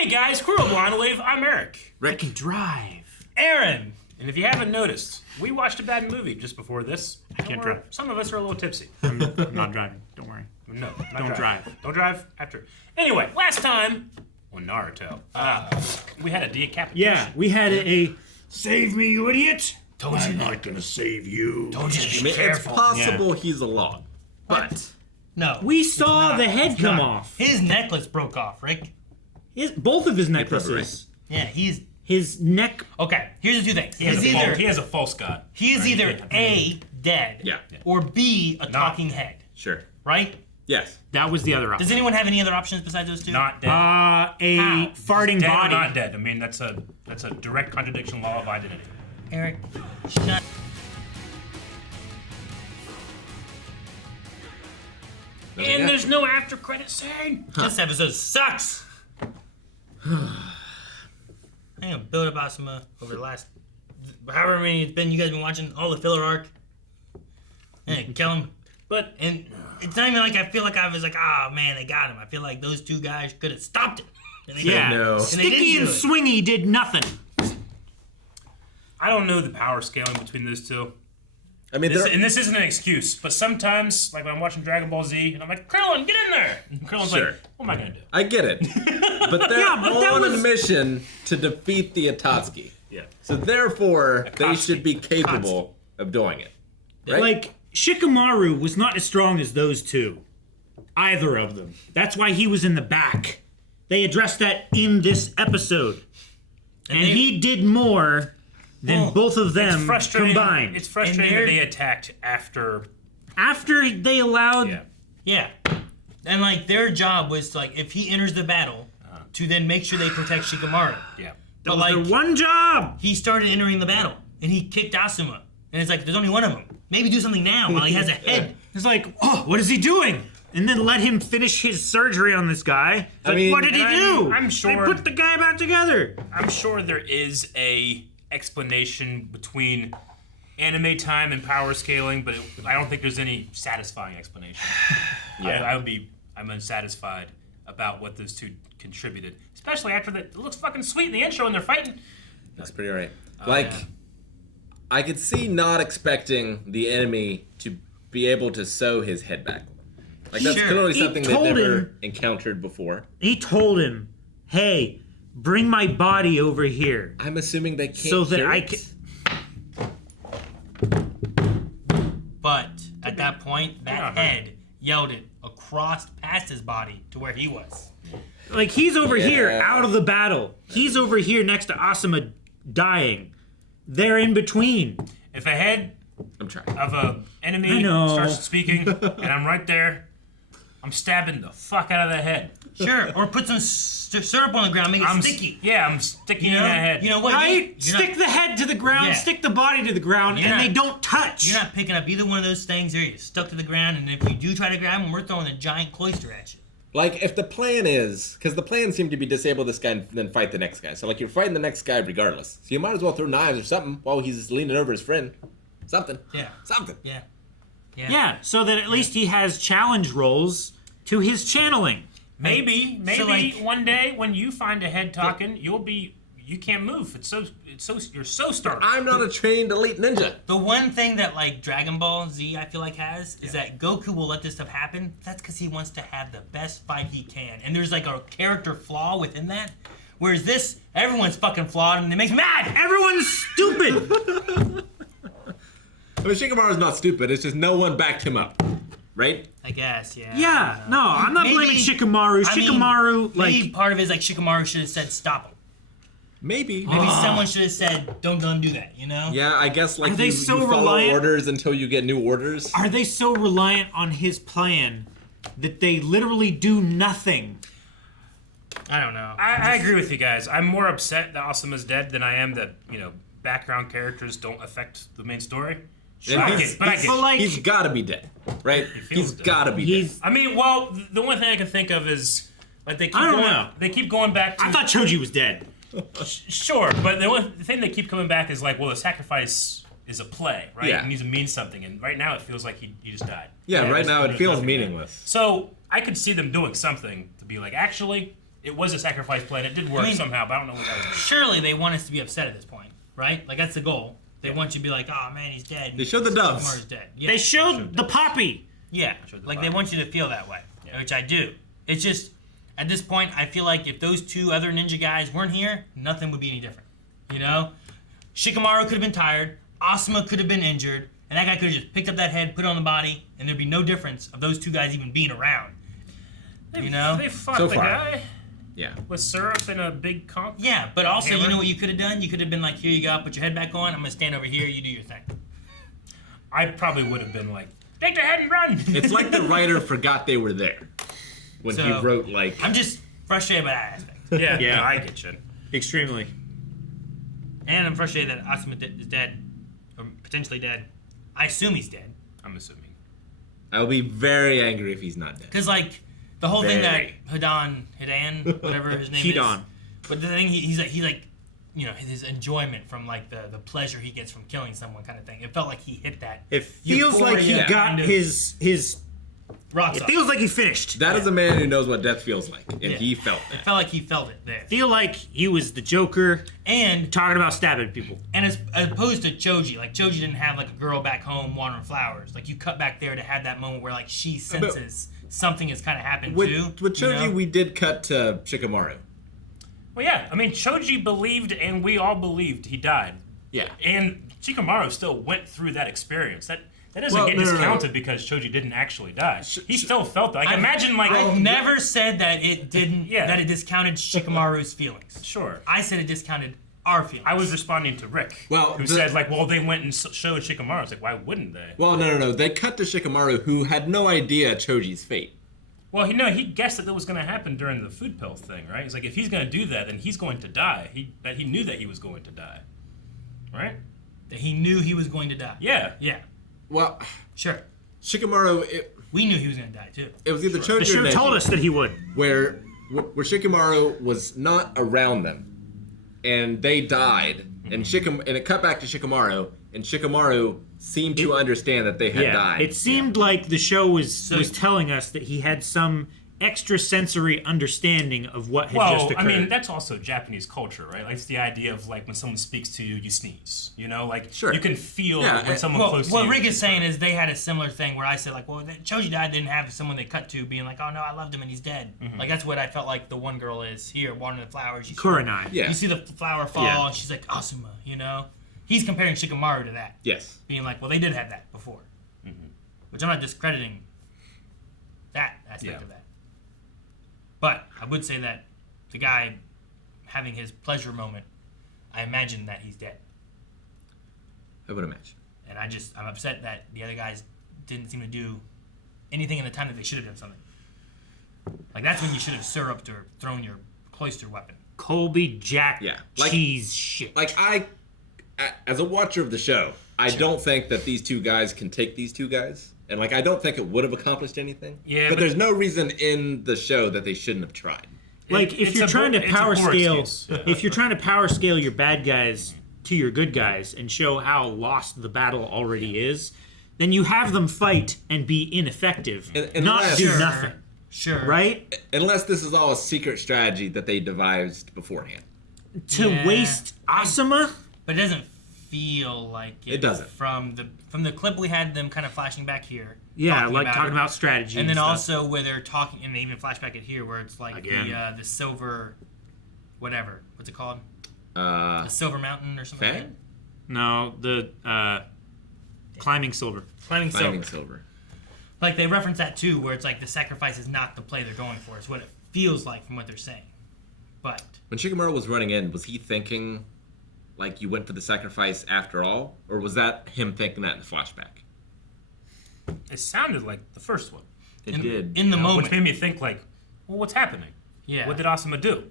Hey guys, Squirrel Blonde Wave, I'm Eric. Rick and Drive. Aaron. And if you haven't noticed, we watched a bad movie just before this. I can't drive. Some of us are a little tipsy. I'm not driving. Don't worry. No, Don't drive. Don't drive after. Anyway, last time on Naruto, we had a decapitation. Yeah, we had a save me, you idiot. I'm not gonna save you. Told you to I be mean, careful. it's possible he's along, but No. We saw not. the head It's come not. off. His necklace broke off, Rick. Both of his probably necklaces. Yeah, he's... His neck. Okay, here's the two things. He has a false god. He is either A, dead, Yeah. or B, a talking head, sure. right? Yes. That was the other option. Does anyone have any other options besides those two? Not dead. A How? farting Dead or body. not dead. I mean, that's a direct contradiction law of identity. Eric, shut... And there's no after credit scene. This episode sucks! I'm gonna build up Asuma over the last... however many it's been, you guys been watching all the filler arc. And kill him. But And it's not even like I feel like I was like, oh man, they got him. I feel like those two guys could have stopped it. And they Yeah. No. And they Sticky didn't and do it. Swingy did nothing. I don't know the power scaling between those two. I mean, This isn't an excuse, but sometimes, like when I'm watching Dragon Ball Z, and I'm like, Krillin, get in there! And Krillin's Sure. like, what am I gonna do? I get it, but they're Yeah, but that on a was- mission to defeat the Akatsuki. Yeah. So therefore, they Akatsuki. should be capable of doing it. Right? Like, Shikamaru was not as strong as those two. Either of them. That's why he was in the back. They addressed that in this episode. And they- he did more than Well, both of It's them frustrating. combined. It's frustrating And that they're- they attacked after. After they allowed... Yeah. Yeah. And like their job was like if he enters the battle to then make sure they protect Shikamaru. Yeah. But That was like their one job! he started entering the battle and he kicked Asuma. And it's like there's only one of them. Maybe do something now while he has a head. It's like, oh, what is he doing? And then let him finish his surgery on this guy. It's like, mean- what did he And do? I'm sure- They put the guy back together. I'm sure there is a explanation between anime time and power scaling, but I don't think there's any satisfying explanation. Yeah. I'm unsatisfied about what those two contributed, especially after that. It looks fucking sweet in the intro when they're fighting. That's pretty right. Like, yeah. I could see not expecting the enemy to be able to sew his head back. Like, that's Sure. clearly He something they've told never him- encountered before. He told him, hey, bring my body over here. I'm assuming they can't So that cure I it. can... But at that point, that Yeah. head yelled it across past his body to where he was. Like, he's over here Yeah. out of the battle. He's over here next to Asuma dying. They're in between. If a head I'm trying. of a enemy I know. starts speaking and I'm right there, I'm stabbing the fuck out of the head. Sure, or put some syrup on the ground, make it I'm sticky. Yeah, I'm sticking You in know, that head. you know what? Right? You're not- Stick the head to the ground, Yeah. stick the body to the ground, You're and not- they don't touch. You're not picking up either one of those things. They're stuck to the ground, and if you do try to grab them, we're throwing a giant cloister at you. Like, if the plan is... Because the plan seemed to be disable this guy and then fight the next guy. So, like, you're fighting the next guy regardless. So you might as well throw knives or something while he's leaning over his friend. Something. Yeah. Something. Yeah. Yeah, so that at least he has challenge rolls to his channeling. Maybe So, like- one day when you find a head talking, you can't move. You're so startled. I'm not a trained elite ninja. The one thing that like Dragon Ball Z I feel like has is that Goku will let this stuff happen. That's because he wants to have the best fight he can, and there's like a character flaw within that. Whereas this, everyone's fucking flawed, and it makes me mad. Everyone's stupid! I mean, Shikamaru's not stupid. It's just no one backed him up. Right? I guess, yeah. Yeah, no, I'm not Maybe- blaming Shikamaru. I mean, Shikamaru, maybe like... part of it is like Shikamaru should have said stop him. Maybe. Maybe someone should have said don't do that. You know? Yeah, I guess like Are they you so follow reliant- orders until you get new orders. Are they so reliant on his plan that they literally do nothing? I don't know. I agree with you guys. I'm more upset that Asuma's dead than I am that, background characters don't affect the main story. And But I he's- get it. But like, He's gotta be dead, right? feels He's dead. gotta be dead. he's... I mean, well, the one thing I can think of is like they keep I don't going. know. They keep going back to. I thought Choji was dead. Sure, but the thing they keep coming back is like, well, the sacrifice is a play, right? Yeah. It needs to mean something, and right now it feels like he just died. Yeah, right there's- now it there's feels nothing there. meaningless. So I could see them doing something to be like, actually, it was a sacrifice plan. It did work somehow, but I don't know what that was. Surely they want us to be upset at this point, right? Like, that's the goal. They want you to be like, oh, man, he's dead. They showed the doves. Shikamaru's dead. Yeah. They showed the poppy. Yeah, like they want you to feel that way, which I do. It's just, at this point, I feel like if those two other ninja guys weren't here, nothing would be any different. You know? Shikamaru could have been tired, Asuma could have been injured, and that guy could have just picked up that head, put it on the body, and there'd be no difference of those two guys even being around. You know? They fought So the far. guy Yeah. with syrup and a big conch. Yeah, but also, Hammer. you know what you could have done? You could have been like, here you go, put your head back on, I'm going to stand over here, you do your thing. I probably would have been like, take the head and run. It's like the writer forgot they were there when he So, wrote, like... I'm just frustrated by that aspect. yeah, Yeah. no, I get you. Extremely. And I'm frustrated that Asuma is dead, or potentially dead. I assume he's dead. I'm assuming. I'll be very angry if he's not dead. Because, like, the whole thing that Very. Hidan, whatever his name Hidan. is. But the thing, he's like, you know, his enjoyment from, like, the pleasure he gets from killing someone kind of thing. It felt like he hit that. It feels like he Euphoria got kind of his. Rock It solid. feels like he finished. That is a man who knows what death feels like, and Yeah. he felt It that. felt like he felt it there. Feel like he was the Joker And talking about stabbing people. as opposed to Choji, like, Choji didn't have, like, a girl back home watering flowers. Like, you cut back there to have that moment where, like, she senses something has kind of happened, With too. Choji, you know? we did cut to Shikamaru. Well, yeah, I mean, Choji believed, and we all believed he died. Yeah. And Shikamaru still went through that experience. That doesn't Well, get no, no, no. discounted because Choji didn't actually die. He still felt that. Like, imagine, like... I've never said that it didn't, Yeah. that it discounted Shikamaru's feelings. Sure. I said it discounted our feelings. I was responding to Rick, Well, who the- says, like, well, they went and showed Shikamaru. I was like, why wouldn't they? Well, no. They cut to Shikamaru, who had no idea Choji's fate. Well, he guessed that was going to happen during the food pill thing, right? He's like, if he's going to do that, then he's going to die. He knew that he was going to die, right? That he knew he was going to die. Yeah. Yeah. Well, Sure. Shikamaru, We knew he was going to die, too. it was either The Choji or show Neji, told us that he would. where Shikamaru was not around them, and they died, and it cut back to Shikamaru, and Shikamaru seemed to understand that they had died. It seemed like the show was telling us that he had some extrasensory understanding of what had just Well, occurred. I mean, that's also Japanese culture, right? Like, it's the idea of, like, when someone speaks to you, you sneeze. You know? Like, Sure. you can feel Yeah, when someone Well, close to what you... Rick is saying is they had a similar thing where I said, like, well, Choji died, didn't have someone they cut to being like, oh, no, I loved him and he's dead. Like, that's what I felt like the one girl is here, watering the flowers. You see- Kurenai. Yeah. You see the flower fall, Yeah. and she's like, Asuma, you know? He's comparing Shikamaru to that. Yes. Being like, well, they did have that before. Which I'm not discrediting that aspect Yeah. of that. But I would say that the guy having his pleasure moment, I imagine that he's dead. I would imagine. And I'm upset that the other guys didn't seem to do anything in the time that they should have done something. Like, that's when you should have syruped or thrown your cloister weapon. Colby Jack Yeah, like- cheese shit. Like, as a watcher of the show, I don't think that these two guys can take these two guys. And, like, I don't think it would have accomplished anything. Yeah, but but- there's no reason in the show that they shouldn't have tried. Like, if it's you're a trying to it's a power poor scale, excuse. if you're trying to power scale your bad guys to your good guys and show how lost the battle already is, then you have them fight and be ineffective, And not unless- do Sure. nothing, Sure. right? Unless this is all a secret strategy that they devised beforehand. To Yeah. waste Asuma? But it doesn't feel like It doesn't. From the clip we had them kind of flashing back here. Yeah, like talking it. about strategy. And then stuff. also where they're talking, and they even flashback it here, where it's like Again. the silver, whatever, what's it called? Uh, The Silver Mountain or something. Like Fan? that? No, the climbing silver. Climbing Finding Silver. silver. Like they reference that too, where it's like the sacrifice is not the play they're going for. It's what it feels like from what they're saying. But When Shikamaru was running in, was he thinking, like, you went for the sacrifice after all? Or was that him thinking that in the flashback? It sounded like the first one. It in, did. in the Which moment, made me think, like, well, what's happening? yeah. What did Asuma do?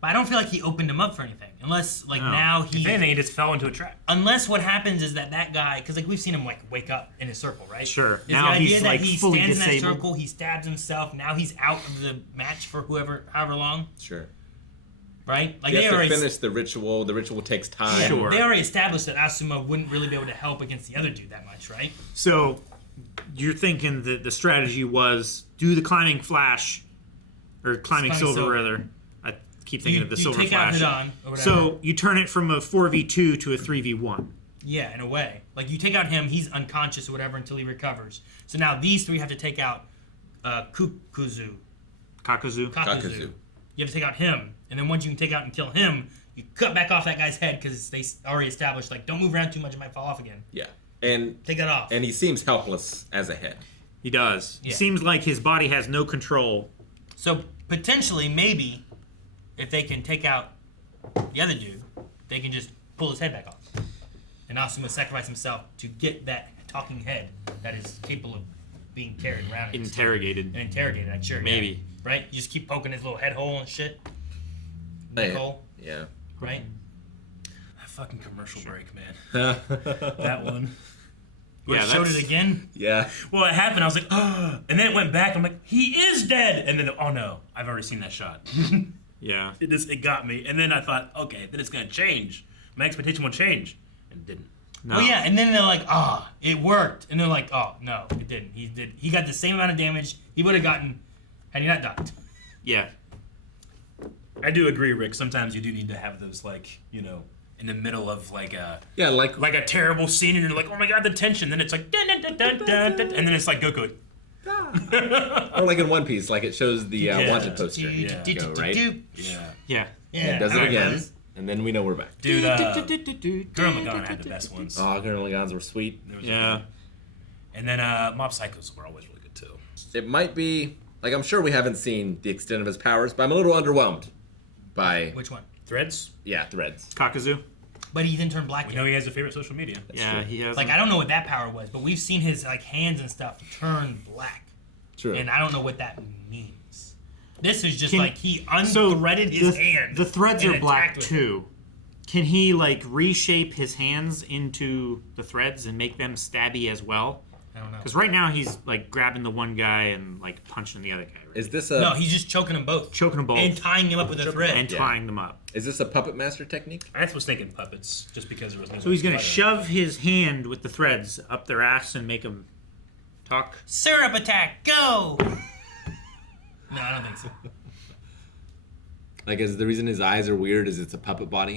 But I don't feel like he opened him up for anything, unless like No. now If he. anything, he just fell into a trap. Unless what happens is that guy, because like we've seen him like wake up in a circle, right? Sure. Is Now the idea he's, that like, he fully stands in that disabled. circle, he stabs himself. Now he's out of the match for however long, Sure. right? Like He they has to already. finish the ritual. The ritual takes time. Yeah, Sure. They already established that Asuma wouldn't really be able to help against the other dude that much, right? So you're thinking that the strategy was do the climbing flash, or climbing Climbing silver silver. rather, keep thinking of the you Silver take out Flash. Hidan or whatever. So you turn it from a 4v2 to a 3v1. Yeah, in a way. Like, you take out him, he's unconscious or whatever until he recovers. So now these three have to take out Kakuzu. Kakuzu. You have to take out him. And then once you can take out and kill him, you cut back off that guy's head because they already established, like, don't move around too much, it might fall off again. Yeah. And Take that off. and he seems helpless as a head. He does. Yeah. It seems like his body has no control. So, potentially, maybe, if they can take out the other dude, they can just pull his head back off. And Asuma sacrifice himself to get that talking head that is capable of being carried around Interrogated. and interrogated, I'm sure. Maybe. Yeah. Right? You just keep poking his little head hole and shit. Yeah. Hole, Yeah. right? That fucking commercial break, man. That one. Where it showed it again. Yeah. Well, it happened. I was like, oh, and then it went back. I'm like, he is dead. And then, oh no, I've already seen that shot. Yeah. It got me. And then I thought, okay, then it's gonna change. My expectation will change, and it didn't. No. Oh yeah, and then they're like, it worked. And they're like, oh, no, it didn't. He got the same amount of damage he would have gotten had he not died. Yeah. I do agree, Rick. Sometimes you do need to have those, like, you know, in the middle of like a a terrible scene, and you're like, oh my god, the tension. Then it's like, dun, dun, dun, dun, dun, dun, and then it's like Goku. Or like in One Piece, like it shows the Yeah. wanted poster. Yeah. Go, right? Yeah. Yeah. Yeah, It does it alright, again, fellas. and then we know we're back. Dude, Gurren Lagann had the best ones. Oh, Gurren Lagann's were sweet. There was Yeah. And then Mob Psychos were always really good too. It might be like I'm sure we haven't seen the extent of his powers, but I'm a little underwhelmed by Which one? Threads. Threads. Kakuzu. But he didn't turn black We yet. know he has a favorite social media. Yeah, true. he has. Like, I don't know what that power was, but we've seen his like hands and stuff turn black. True. And I don't know what that means. This is just Can- like he unthreaded his hand. The threads and are black attacked with it. too. Can he like reshape his hands into the threads and make them stabby as well? I don't know. Because right now he's like grabbing the one guy and like punching the other guy. Right? Is this a No, he's just choking them both. choking them both And tying him up with a thread. and tying them up? is this a puppet master technique? I was thinking puppets, just because there was no. So he's gonna butter. shove his hand with the threads up their ass and make them talk. Syrup attack, go! No, I don't think so. Like, is the reason his eyes are weird is it's a puppet body,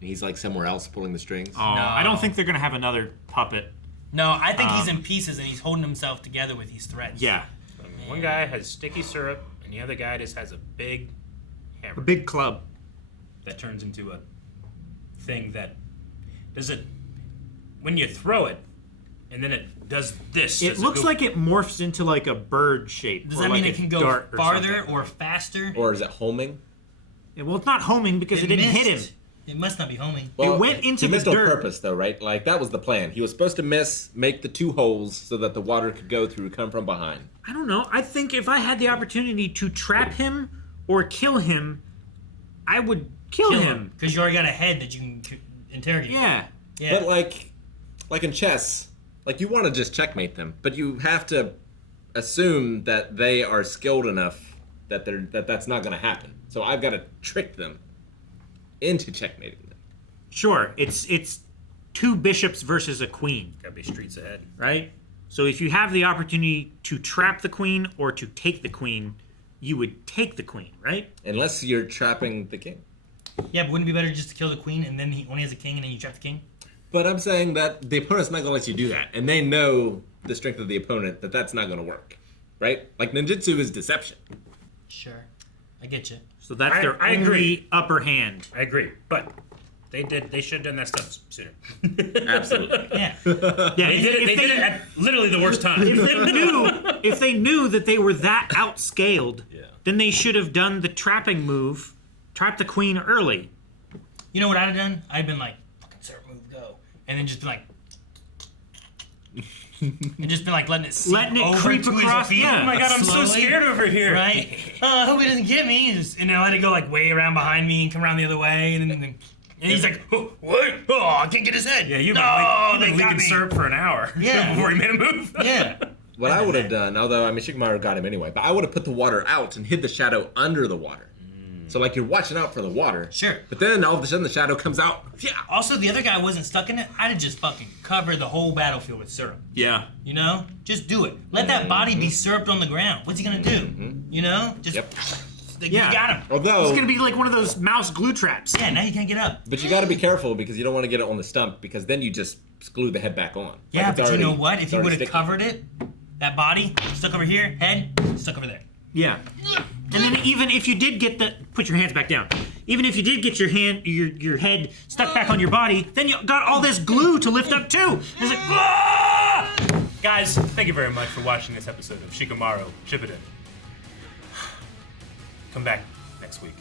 and he's like somewhere else pulling the strings? Oh, No. I don't think they're gonna have another puppet. No, I think he's in pieces and he's holding himself together with these threads. Yeah, One guy has sticky syrup, and the other guy just has a big hammer a big club. that turns into a thing that does it when you throw it, and then it does this. It as looks goes- like it morphs into like a bird shape. Does or that like mean a it can go dart or farther something. or faster? Or is it homing? Yeah, well, it's not homing because it didn't hit him. missed. It must not be homing. Well, went into he the missed dirt. on purpose, though, right? Like that was the plan. He was supposed to make the two holes so that the water could go through, come from behind. I don't know. I think if I had the opportunity to trap him or kill him, I would kill him. Because you already got a head that you can interrogate. Yeah. Yeah. But like in chess, like you want to just checkmate them, but you have to assume that they are skilled enough that that's not going to happen. So I've got to trick them into checkmating them. Sure. It's two bishops versus a queen, Gotta be streets ahead. right? So if you have the opportunity to trap the queen or to take the queen, you would take the queen, right? Unless you're trapping the king. Yeah, but wouldn't it be better just to kill the queen and then he only has a king and then you trap the king? But I'm saying that the opponent's not going to let you do that. And they know the strength of the opponent that that's not going to work. Right? Like ninjutsu is deception. Sure. I get you. So that's their I only agree. upper hand. I agree, but they should have done that stuff sooner. Absolutely. Yeah. Yeah, They did it at literally the worst time. if they knew that they were that outscaled, Yeah. then they should have done the trapping move, trap the queen early. You know what I'd have done? I'd have been like, fucking syrup move, go. And then just been like, and just been like letting it seep Letting it over creep to his across, feet. yeah. Oh my god, I'm so Slowly. scared over here. Right? I hope he doesn't get me. And then let it go like way around behind me and come around the other way. And then he's like, oh, what? Oh, I can't get his head. Yeah, you've no, been they got leaking me. syrup for an hour. Yeah. Before he made a move. Yeah. What I would have done, although I mean Shikamaru got him anyway, but I would have put the water out and hid the shadow under the water. So like you're watching out for the water. Sure. But then all of a sudden the shadow comes out. Yeah. Also, the other guy wasn't stuck in it. I'd have just fucking covered the whole battlefield with syrup. Yeah. You know? Just do it. Let that body be syruped on the ground. What's he gonna do? You know? Just Yep. You got him. Although It's gonna be like one of those mouse glue traps. Yeah, now you can't get up. But you got to be careful because you don't want to get it on the stump because then you just glue the head back on. Yeah, it's but already- you know what? If it's you already would have sticky. covered it, that body stuck over here, head stuck over there. Yeah. And then even if you did get put your hands back down. Even if you did get your head stuck back on your body, then you got all this glue to lift up too. It's like, ah! Guys, thank you very much for watching this episode of Shikamaru Shippuden. Come back next week.